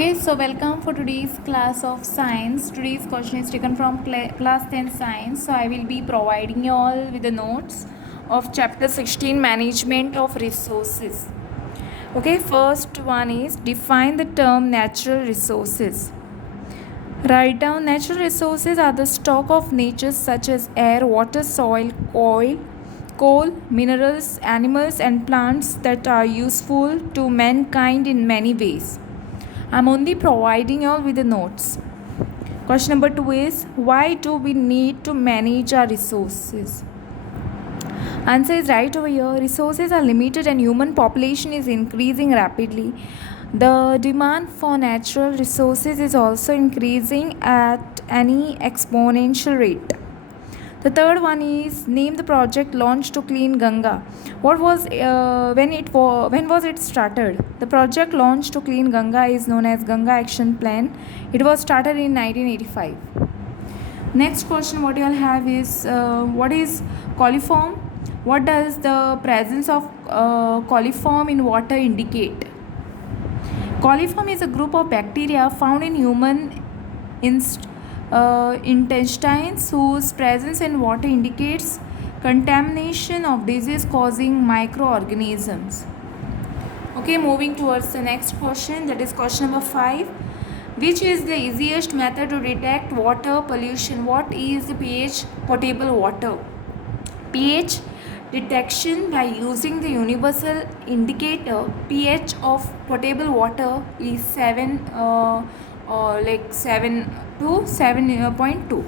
Okay, so welcome for today's class of science. Today's question is taken from class 10 science. So I will be providing you all with the notes of chapter 16 management of resources. Okay, first one is define the term natural resources. Write down natural resources are the stock of nature such as air, water, soil, coal, minerals, animals and plants that are useful to mankind in many ways. I'm only providing you all with the notes. Question number 2 is why do we need to manage our resources? Answer is right over here. Resources are limited and human population is increasing rapidly. The demand for natural resources is also increasing at any exponential rate. The third one is name the project launched to clean Ganga. What was when was it started? The project launched to clean Ganga is known as Ganga Action Plan. It was started in 1985. Next question what you all have is what is coliform? What does the presence of coliform in water indicate? Coliform is a group of bacteria found in human intestines whose presence in water indicates contamination of disease causing microorganisms. Okay, moving towards the next question, that is question number 5. Which is the easiest method to detect water pollution? What is the pH potable water? pH detection by using the universal indicator pH of potable water is 7 to 7.2.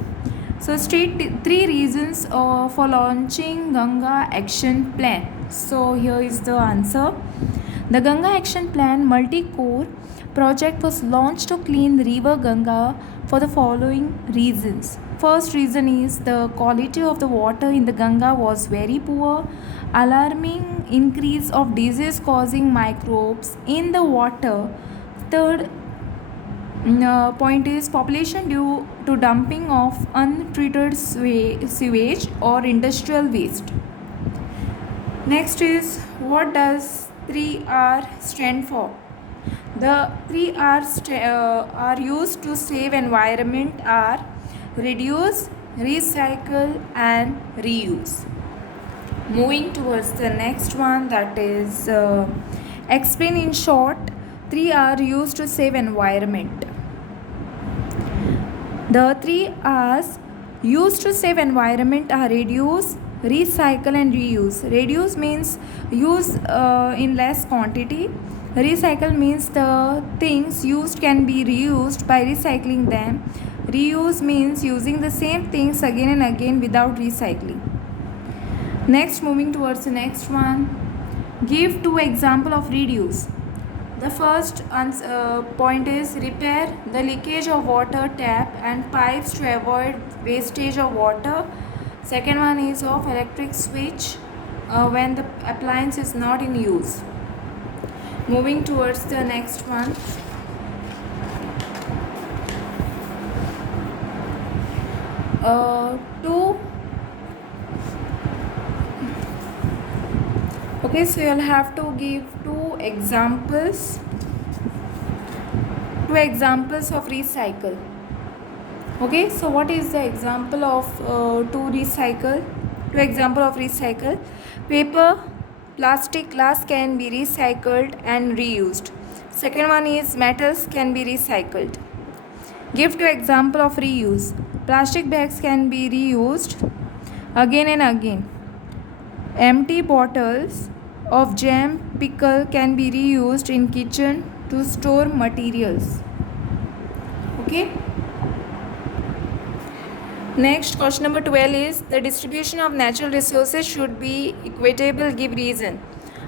So state 3 reasons for launching Ganga Action Plan. So here is the answer. The Ganga Action Plan multi-core project was launched to clean the river Ganga for the following reasons. First reason is the quality of the water in the Ganga was very poor, alarming increase of disease causing microbes in the water. Third point is population due to dumping of untreated sewage or industrial waste. Next is what does 3R stand for? The 3R's are used to save environment are reduce, recycle and reuse. Moving towards the next one, that is explain in short 3R used to save environment. The 3R's used to save environment are reduce, recycle and reuse. Reduce means use in less quantity. Recycle means the things used can be reused by recycling them. Reuse means using the same things again and again without recycling. Next, moving towards the next one. Give 2 example of reduce. The first point is repair the leakage of water tap and pipes to avoid wastage of water. Second one is off electric switch when the appliance is not in use. Moving towards the next one. Okay, so you'll have to give two examples of recycle. Okay, so what is the example of two example of recycle? Paper, plastic, glass can be recycled and reused. Second one is metals can be recycled. Give 2 example of reuse. Plastic bags can be reused again and again. Empty bottles of jam pickle can be reused in kitchen to store materials. Okay. Next, question number 12 is the distribution of natural resources should be equitable. Give reason.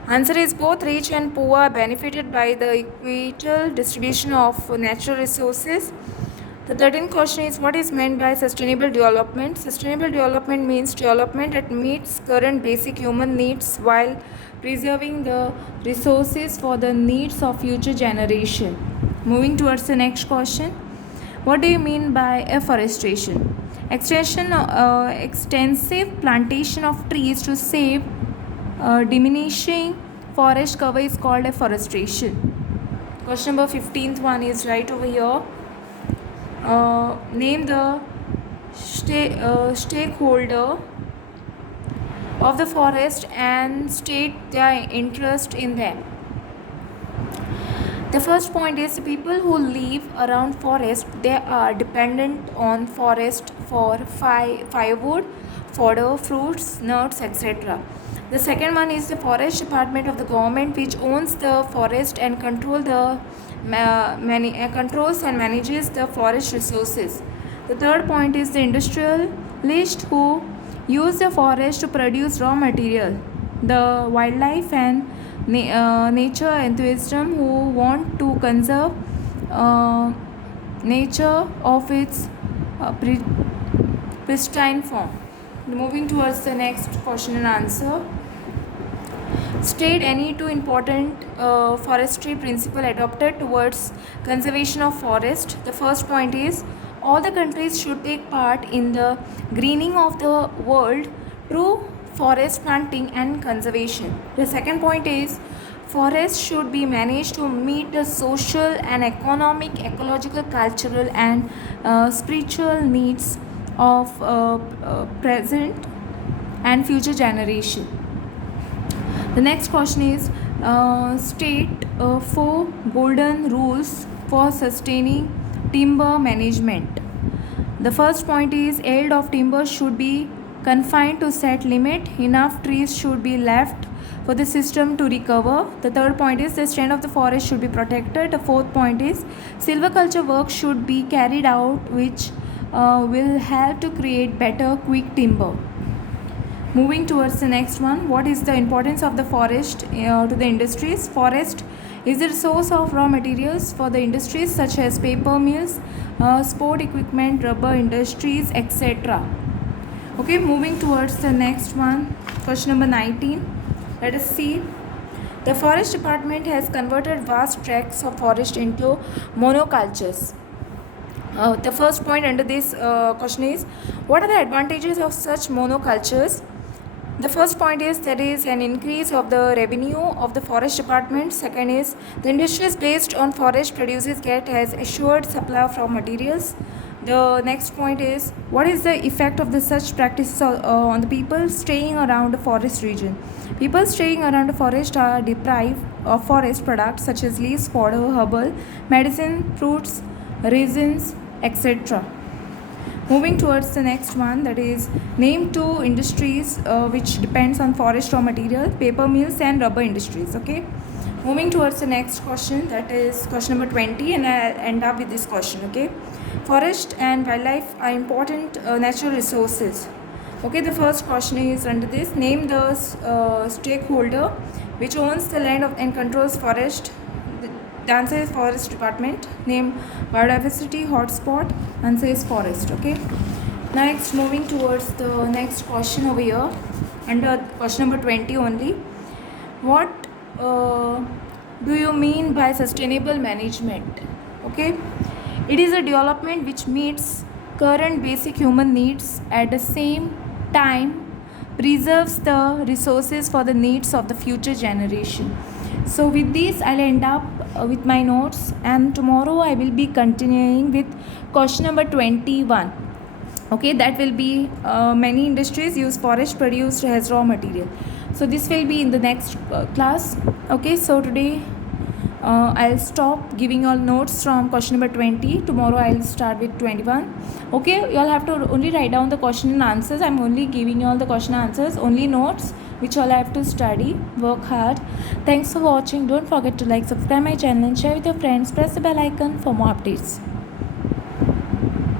Answer is both rich and poor are benefited by the equitable distribution of natural resources. The 13th question is what is meant by sustainable development? Sustainable development means development that meets current basic human needs while preserving the resources for the needs of future generation. Moving towards the next question. What do you mean by afforestation? Extensive plantation of trees to save diminishing forest cover is called afforestation. Question number 15th one is right over here. Name the stakeholder of the forest and state their interest in them. The first point is people who live around forest, they are dependent on forest for firewood, fodder, fruits, nuts, etc. The second one is the forest department of the government, which owns the forest and controls and manages the forest resources. The third point is the industrialist who use the forest to produce raw material. The wildlife and nature enthusiasm who want to conserve nature of its pristine form. Moving towards the next question and answer. State any two important forestry principle adopted towards conservation of forest. The first point is all the countries should take part in the greening of the world through forest planting and conservation. The second point is forests should be managed to meet the social and economic, ecological, cultural and spiritual needs of present and future generation. The next question is state 4 golden rules for sustaining timber management. The first point is yield of timber should be confined to set limit. Enough trees should be left for the system to recover. The third point is the strength of the forest should be protected. The fourth point is silviculture work should be carried out which will help to create better quick timber. Moving towards the next one, what is the importance of the forest to the industries? Forest is the source of raw materials for the industries such as paper mills, sport equipment, rubber industries, etc. Okay, moving towards the next one, question number 19. Let us see. The forest department has converted vast tracts of forest into monocultures. The first point under this question is, what are the advantages of such monocultures? The first point is there is an increase of the revenue of the forest department. Second is the industries based on forest produces get has assured supply of raw materials. The next point is what is the effect of the such practices on the people staying around the forest region. People staying around the forest are deprived of forest products such as leaves, fodder, herbal, medicine, fruits, resins, etc. Moving towards the next one, that is name two industries which depends on forest raw material, paper mills and rubber industries. Okay, moving towards the next question, that is question number 20, and I'll end up with this question. Okay, forest and wildlife are important natural resources. Okay, the first question is under this, name the stakeholder which owns the land and controls forest. The answer is forest department. Name biodiversity hotspot. Answer is forest. Okay. Next, moving towards the next question over here, under question number 20 only. What do you mean by sustainable management? Okay. It is a development which meets current basic human needs at the same time preserves the resources for the needs of the future generation. So with this I'll end up with my notes, and tomorrow I will be continuing with question number 21. Okay, that will be many industries use forest produced as raw material. So this will be in the next class. Okay, so today I'll stop giving all notes from question number 20. Tomorrow I'll start with 21. Okay, you all have to only write down the question and answers. I'm only giving you all the question and answers, only notes which all I have to study. Work hard. Thanks for watching. Don't forget to like, subscribe my channel and share with your friends. Press the bell icon for more updates.